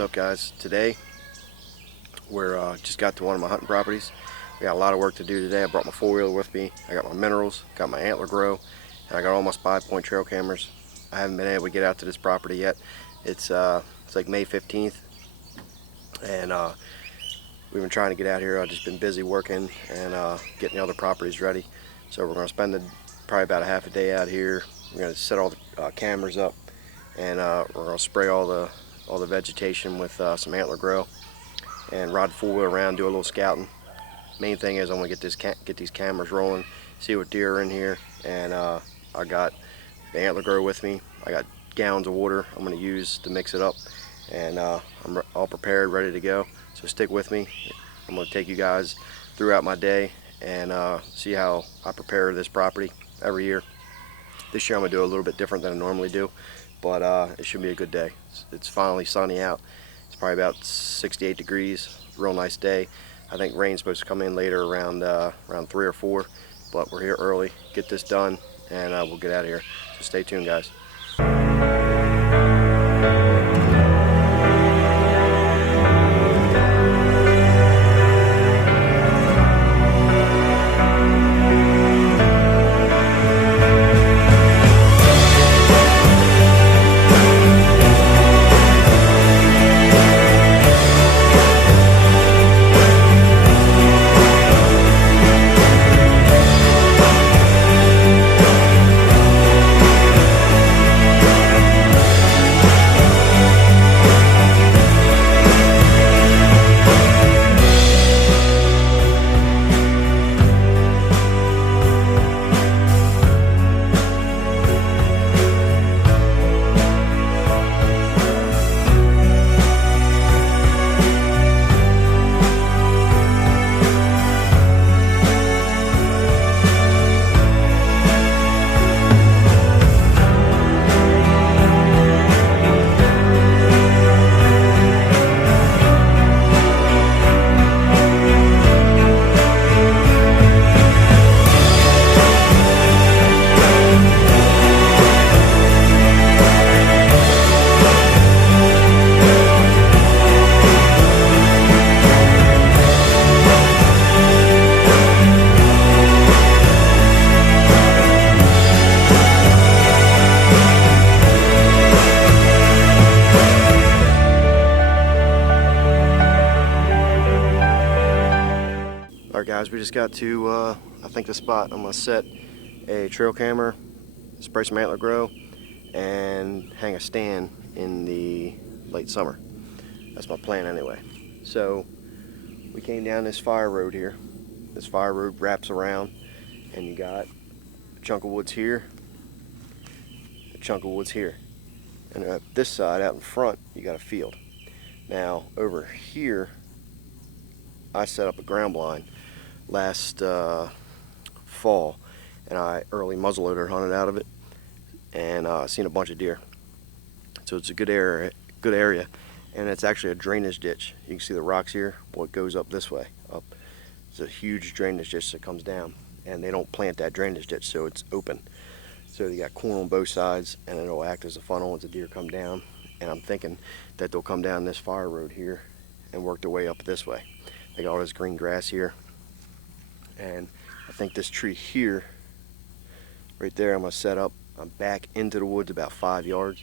What's up, guys? Today we're just got to one of my hunting properties. We got a lot of work to do today. I brought my four-wheeler with me. I got my minerals, got my antler grow, and I got all my SpyPoint trail cameras. I haven't been able to get out to this property yet. It's like May 15th, and we've been trying to get out here. I've just been busy working and getting the other properties ready. So we're going to spend probably about a half a day out here. We're going to set all the cameras up, and we're going to spray all the vegetation with some antler grow and ride the four-wheeler around, do a little scouting. Main thing is I want to get these cameras rolling, see what deer are in here, and I got the antler grow with me. I got gallons of water I'm going to use to mix it up, and I'm all prepared, ready to go. So stick with me. I'm going to take you guys throughout my day and see how I prepare this property every year. This year I'm going to do a little bit different than I normally do, but it should be a good day. It's finally sunny out. It's probably about 68 degrees, real nice day. I think rain's supposed to come in later around 3 or 4, but we're here early, get this done, and we'll get out of here. So stay tuned, guys. Alright guys, we just got to, I think, the spot. I'm going to set a trail camera, spray some antler grow, and hang a stand in the late summer. That's my plan anyway. So we came down this fire road here. This fire road wraps around, and you got a chunk of woods here, a chunk of woods here. And at this side, out in front, you got a field. Now over here, I set up a ground blind last fall, and I early muzzleloader hunted out of it, and seen a bunch of deer. So it's a good area, and it's actually a drainage ditch. You can see the rocks here. What goes up this way, up. It's a huge drainage ditch that comes down, and they don't plant that drainage ditch, so it's open. So you got corn on both sides, and it'll act as a funnel as the deer come down. And I'm thinking that they'll come down this fire road here and work their way up this way. They got all this green grass here, and I think this tree here, right there, I'm going to set up. I'm back into the woods about 5 yards,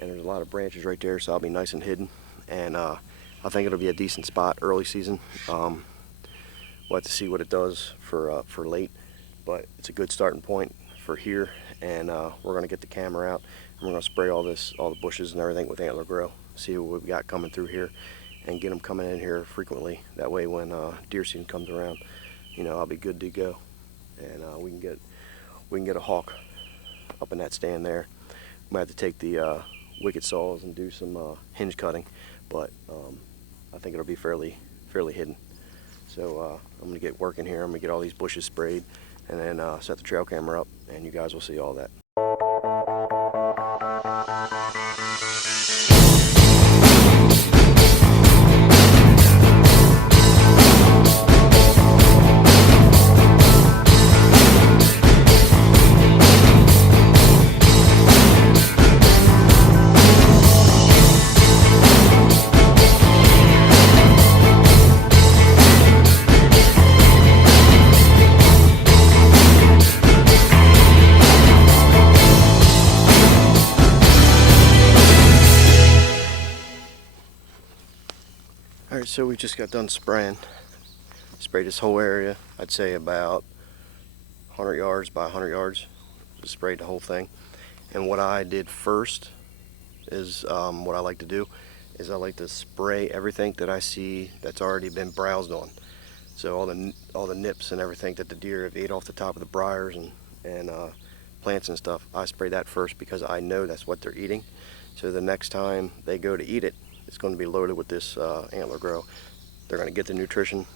and there's a lot of branches right there, so I'll be nice and hidden. And I think it'll be a decent spot early season. We'll have to see what it does for late, but it's a good starting point for here. And we're going to get the camera out, and we're going to spray all the bushes and everything with antler grow. See what we've got coming through here, and get them coming in here frequently. That way when deer season comes around, I'll be good to go, and we can get a hawk up in that stand there. We might have to take the wicket saws and do some hinge cutting, but I think it'll be fairly hidden. So I'm gonna get working here. I'm gonna get all these bushes sprayed, and then set the trail camera up, and you guys will see all that. Alright, so we just got done spraying. Sprayed this whole area, I'd say about 100 yards by 100 yards. Just sprayed the whole thing. And what I did first is, what I like to do is I like to spray everything that I see that's already been browsed on. So all the nips and everything that the deer have ate off the top of the briars and plants and stuff, I spray that first because I know that's what they're eating. So the next time they go to eat it, it's going to be loaded with this antler grow. They're going to get the nutrition,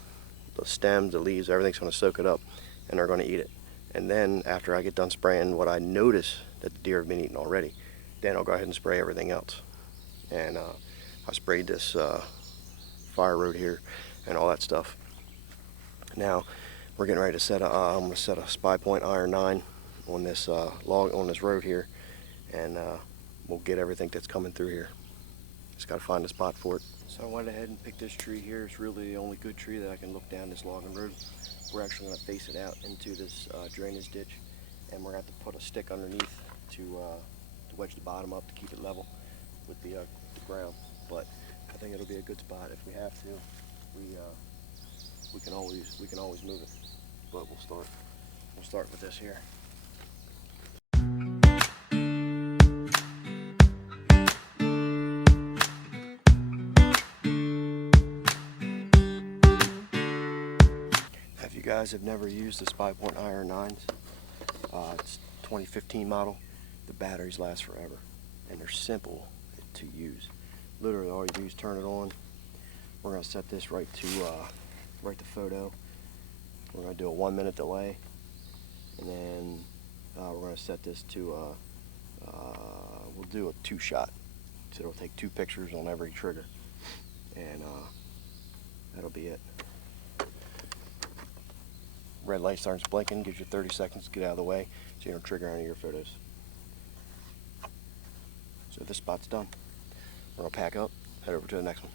the stems, the leaves, everything's going to soak it up, and they're going to eat it. And then after I get done spraying what I notice that the deer have been eating already, then I'll go ahead and spray everything else. And I sprayed this fire road here and all that stuff. Now we're getting ready to set I'm going to set a spypoint iron 9 on this on this road here, and we'll get everything that's coming through here. Just got to find a spot for it. So I went ahead and picked this tree here. It's really the only good tree that I can look down this logging road. We're actually going to face it out into this drainage ditch, and we're going to have to put a stick underneath to wedge the bottom up to keep it level with the ground. But I think it'll be a good spot. If we have to, we can always move it. But we'll start with this here. If you guys have never used the spypoint iron 9s, it's 2015 model. The batteries last forever, and they're simple to use. Literally all you do is turn it on. We're going to set this right to photo. We're going to do a 1 minute delay, and then we're going to set this to we'll do a 2-shot, so it'll take 2 pictures on every trigger, and that'll be it. Red light starts blinking, gives you 30 seconds to get out of the way so you don't trigger any of your photos. So this spot's done. We're going to pack up, head over to the next one.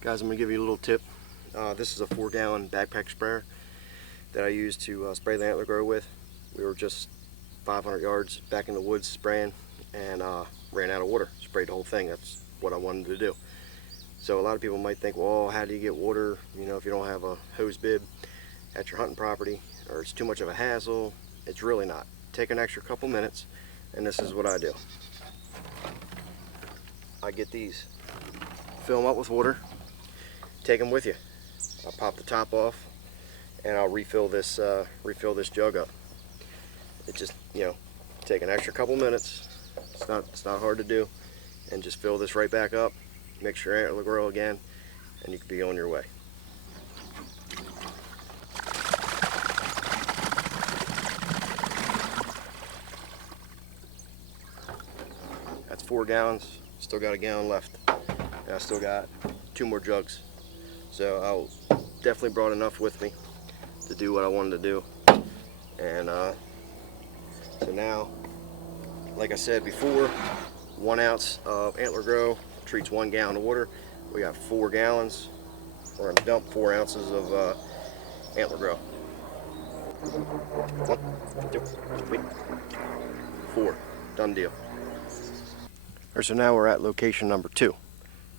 Guys, I'm going to give you a little tip. This is a 4-gallon backpack sprayer that I use to spray the antler grow with. We were just 500 yards back in the woods spraying, and ran out of water. Sprayed the whole thing. That's what I wanted to do. So a lot of people might think, well, how do you get water, if you don't have a hose bib at your hunting property, or it's too much of a hassle. It's really not. Take an extra couple minutes, and this is what I do. I get these, fill them up with water, take them with you. I'll pop the top off, and I'll refill this jug up. It just, take an extra couple minutes. It's not hard to do, and just fill this right back up. Mix your antler grow again, and you can be on your way. That's 4 gallons. Still got a gallon left, and I still got 2 more jugs. So I definitely brought enough with me to do what I wanted to do. And so now, like I said before, 1 ounce of antler grow treats 1 gallon of water. We got 4 gallons. We're gonna dump 4 ounces of antler grow. 1, 2, 3, 4. Done deal. Alright, so now we're at location number 2.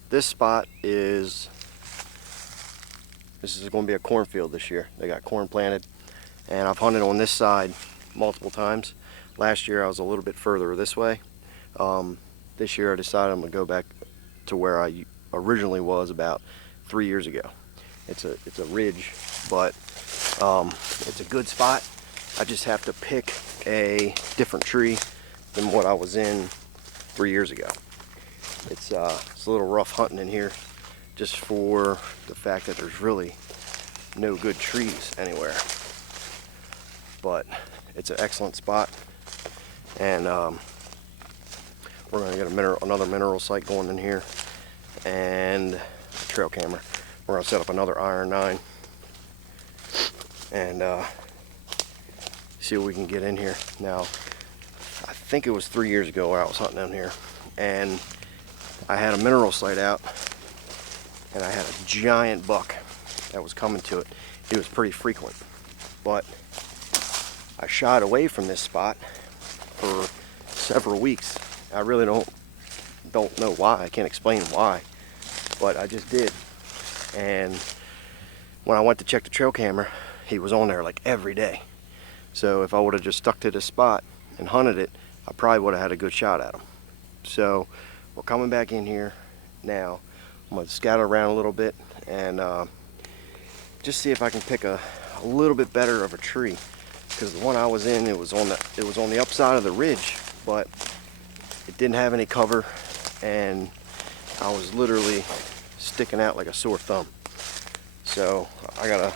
This spot is going to be a cornfield this year. They got corn planted, and I've hunted on this side multiple times. Last year I was a little bit further this way. This year I decided I'm going to go back to where I originally was about 3 years ago. It's a ridge, but it's a good spot. I just have to pick a different tree than what I was in 3 years ago. It's a little rough hunting in here, just for the fact that there's really no good trees anywhere. But it's an excellent spot, and we're going to get another mineral site going in here, and a trail camera. We're going to set up another iron 9 and see what we can get in here. Now, I think it was 3 years ago where I was hunting down here, and I had a mineral sight out, and I had a giant buck that was coming to it. It was pretty frequent, but I shied away from this spot for several weeks. I really don't know why. I can't explain why, but I just did. And when I went to check the trail camera, he was on there like every day. So if I would have just stuck to this spot and hunted it, I probably would have had a good shot at him. So we're coming back in here now. I'm going to scatter around a little bit and just see if I can pick a little bit better of a tree, because the one I was in, it was on the upside of the ridge, but it didn't have any cover, and I was literally sticking out like a sore thumb. So I gotta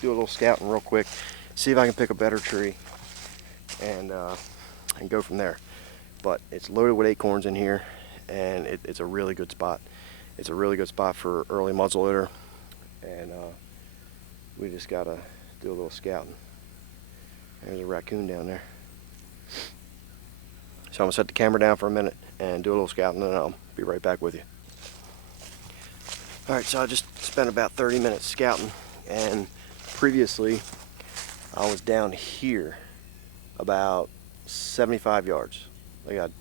do a little scouting real quick, see if I can pick a better tree, and go from there. But it's loaded with acorns in here, and it's a really good spot. It's a really good spot for early muzzleloader, and we just gotta do a little scouting. There's a raccoon down there. So I'm gonna set the camera down for a minute and do a little scouting, and then I'll be right back with you. All right, so I just spent about 30 minutes scouting, and previously I was down here about 75 yards,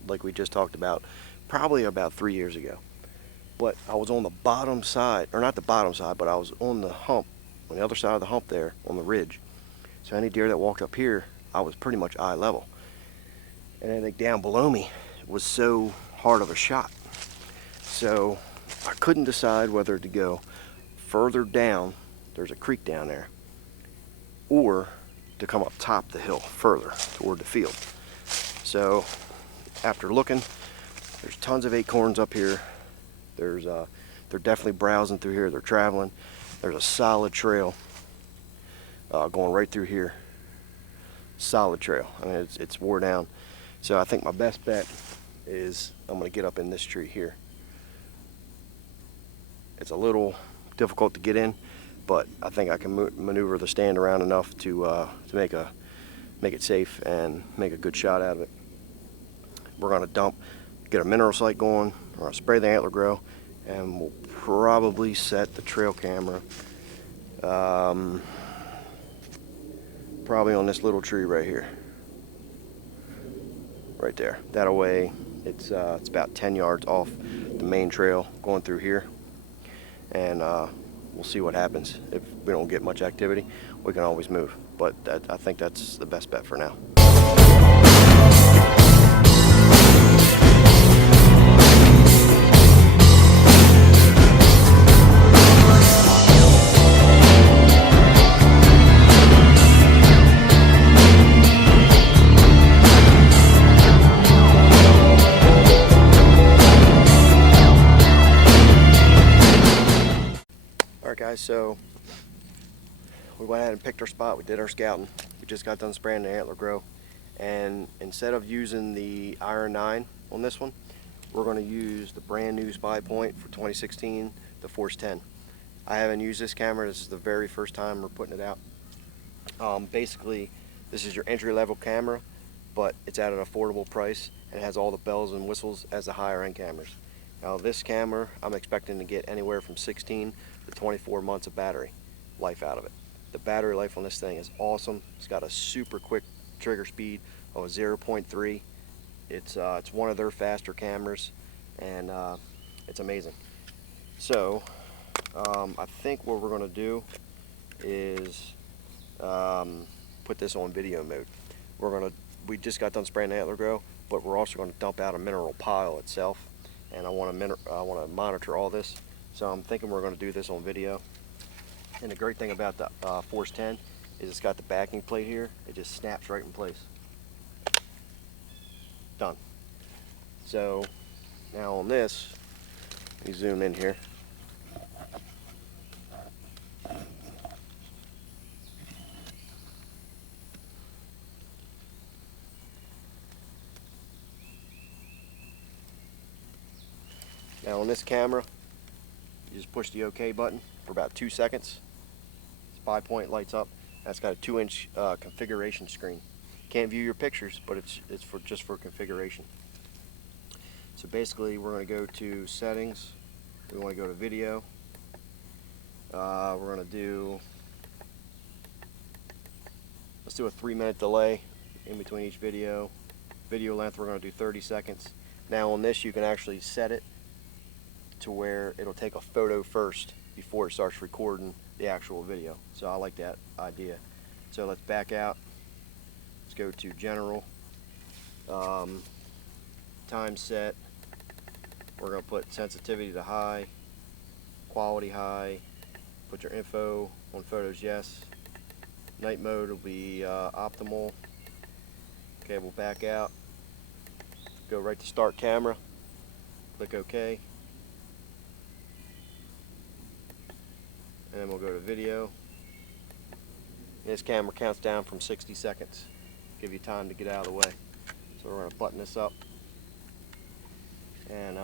like we just talked about, probably about 3 years ago. But I was on the bottom side, or not the bottom side, but I was on the hump, on the other side of the hump there, on the ridge. So any deer that walked up here, I was pretty much eye level. And anything down below me was so hard of a shot. So I couldn't decide whether to go further down, there's a creek down there, or to come up top the hill further toward the field. So after looking, there's tons of acorns up here. They're definitely browsing through here, they're traveling. There's a solid trail going right through here. Solid trail. I mean, it's wore down. So I think my best bet is I'm going to get up in this tree here. It's a little difficult to get in, but I think I can maneuver the stand around enough to make it safe and make a good shot out of it. We're going to get a mineral sight going. We're going to spray the antler grow, and we'll probably set the trail camera probably on this little tree right here, right there. That way it's about 10 yards off the main trail going through here, and we'll see what happens. If we don't get much activity, we can always move, but I think that's the best bet for now. So we went ahead and picked our spot. We did our scouting. We just got done spraying the antler grow, and instead of using the Iron 9 on this one, we're going to use the brand new spypoint for 2016, the Force 10. I haven't used this camera. This is the very first time we're putting it out. Basically, this is your entry-level camera, but it's at an affordable price, and it has all the bells and whistles as the higher end cameras. Now this camera, I'm expecting to get anywhere from 16 to 24 months of battery life out of it. The battery life on this thing is awesome. It's got a super quick trigger speed of a 0.3. It's one of their faster cameras, and it's amazing. So I think what we're going to do is put this on video mode. We just got done spraying the antler grow, but we're also going to dump out a mineral pile itself, and I want to monitor all this. So I'm thinking we're going to do this on video. And the great thing about the Force 10 is it's got the backing plate here. It just snaps right in place. Done. So now on this, let me zoom in here. Now on this camera, you just push the OK button for about 2 seconds. SpyPoint lights up. That's got a 2-inch configuration screen. can't view your pictures, but it's for just for configuration. So basically, we're going to go to settings. We want to go to video. We're going to do, let's do a 3-minute delay in between each video. Video length, we're going to do 30 seconds. Now on this, you can actually set it to where it'll take a photo first before it starts recording the actual video. So I like that idea. So let's back out. Let's go to general. Time set. We're going to put sensitivity to high, quality high. Put your info on photos, yes. Night mode will be optimal. Okay, we'll back out. Go right to start camera. Click OK. And then we'll go to video. And this camera counts down from 60 seconds. Give you time to get out of the way. So we're going to button this up. And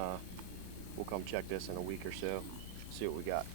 we'll come check this in a week or so. See what we got.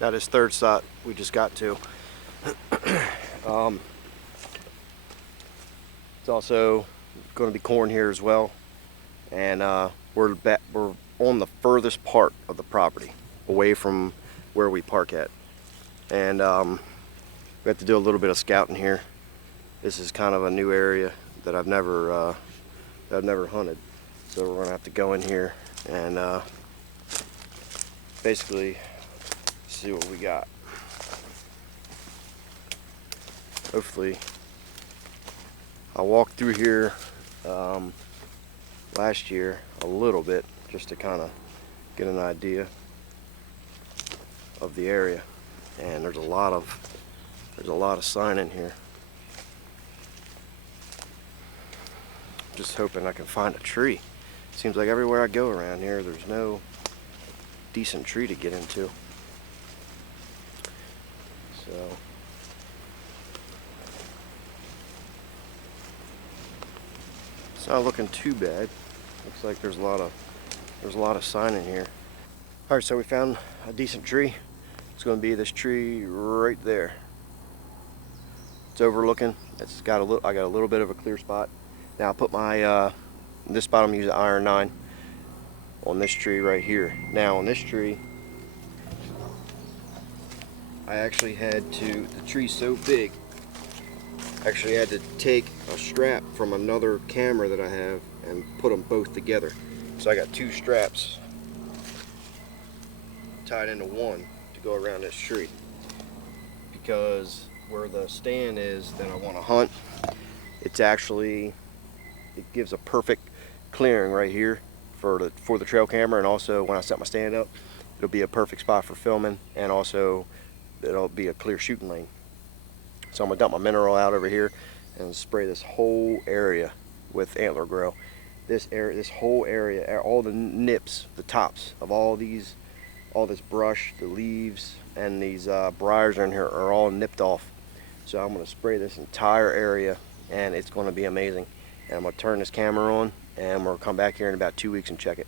That is third spot we just got to. It's also going to be corn here as well, and we're on the furthest part of the property, away from where we park at, and we have to do a little bit of scouting here. This is kind of a new area that I've never hunted, so we're going to have to go in here and basically see what we got. Hopefully, I walked through here last year a little bit just to kind of get an idea of the area, and there's a lot of sign in here. Just hoping I can find a tree. Seems like everywhere I go around here, there's no decent tree to get into. So it's not looking too bad. Looks like there's a lot of sign in here. All right, so we found a decent tree. It's going to be this tree right there. It's overlooking. It's got I got a little bit of a clear spot. Now I'll put my this spot I'm using iron 9 on this tree right here. Now on this tree, I actually had to, the tree's so big, actually had to take a strap from another camera that I have and put them both together. So I got 2 straps tied into one to go around this tree, because where the stand is that I want to hunt, it's actually, it gives a perfect clearing right here for the trail camera, and also when I set my stand up, it'll be a perfect spot for filming, and also it'll be a clear shooting lane. So I'm gonna dump my mineral out over here and spray this whole area with antler grow. This whole area, all the nips, the tops of all this brush, the leaves, and these briars in here are all nipped off. So I'm gonna spray this entire area, and it's gonna be amazing. And I'm gonna turn this camera on, and we'll come back here in about 2 weeks and check it.